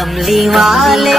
کملی والے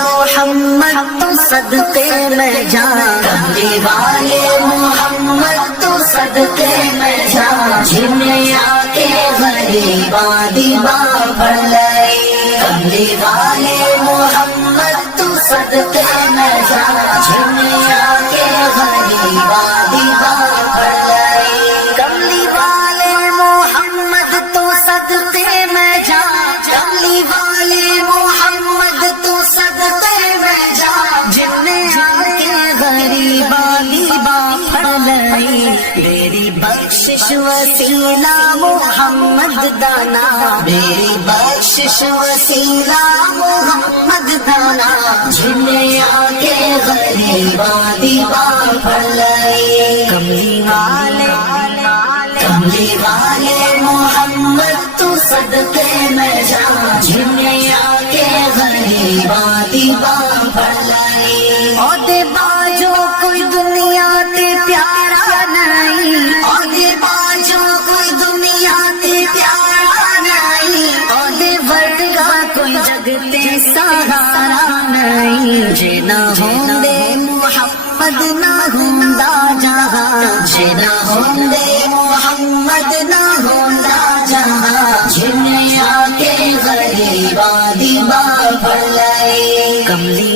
محمد تو صدقے میں جان، کملی والے محمد تو صدقے میں جان، جنہیں آ کے غریباں دیواں پڑھ لئی، کملی والے محمد تو صدقے میں جان، جنہیں آ کے غریباں دیواں پڑھ لئی، کملی والے محمد تو صدقے میں جان، کملی والے محمد تو صدقے میں جان، جنہیں آ کے غریباں دیواں پڑھ لئی، میری بخشش وسیلہ محمد دانا، میری بخشش وسیلہ محمد دانا، جنہیں آ کے غریباں دیواں پڑھ لئی، کملی والے محمد تو صدقے میں جان، جنہیں آ کے غریباں دیواں پڑھ لئی، عہدے باجو کوئی دنیا تے پیارا نہیں، عہدے باجو کوئی دنیا تے پیارا نہیں، عہدے ورگا کوئی جگ تے سہارا نہیں، جے نہ ہوندے محمد نہ ہوندا جہاں، جے نہ ہوندے محمد نہ ہوندا جہاں، جنہیں آ کے غریباں دیواں پڑھ لئی، کملی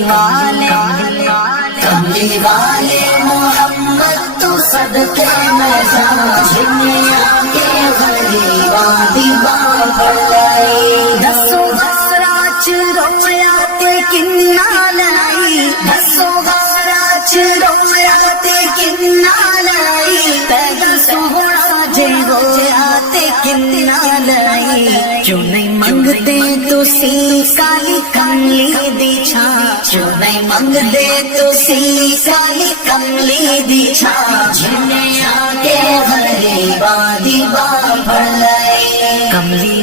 والے محمد تو صدقے میں جان، جنہیں آ کے غریباں دیواں پڑھ لئی، دسو غارا چ رویا تے کنا لائی، دسو غارا چ رویا تے کنا لائی، پیدا سوہنا جے ہویا تے کنا لائی، جو نہیں منگتے تسی کالی کملی دی چھاں، جو نہیں منگتے تسی کالی کملی دی چھاں، جنہیں آ کے غریباں دیواں پڑھ لئی، کملی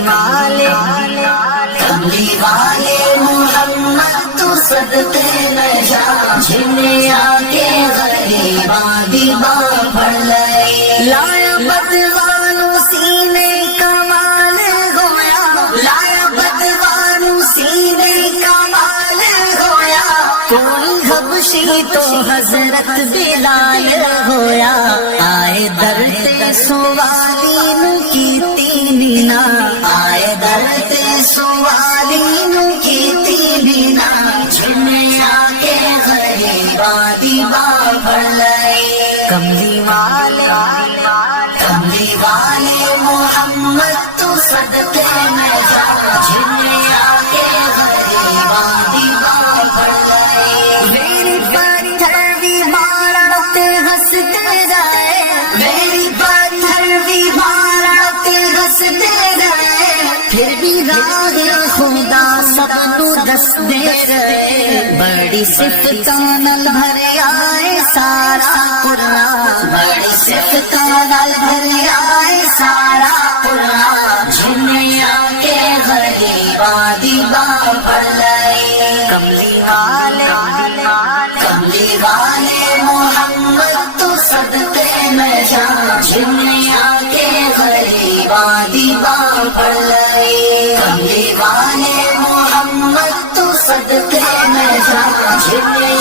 والے محمد تو صدقے میں جان، جنہیں آ کے غریباں دیواں پڑھ لئی، لایا بدوانو سینے کمال ہویا، لایا بدوانو سینے کمال ہویا، کوئی حبشی تو حضرت بلال ہویا، آئے در تے سوالی نو کیتی نینا، آئے در تے سوالی نو کیتی نینا، جنہیں آ کے غریباں دیواں پڑھ لئی، کملی والے محمد تو صدقے میں جان، جنہیں آ کے غریباں دیواں پڑھ لئی، میری پتھر بھی مارتے ہنستے گئے، میری پتھر بھی مارتے ہنستے گئے، پھر بھی راہ خدا سب نو دستے گئے، بڑی صفتاں نال بھرے آئے سارا قرآن، بڑی صفتاں نال بھرے آئے سارا قرآن، جنہیں آ کے غریباں دیواں پڑھ لئی، کملی والے محمد تو صدقے میں جان، جنہیں آ کے غریباں دیواں پڑھ لئی، کملی والے محمد تو صدقے میں جان، جنہیں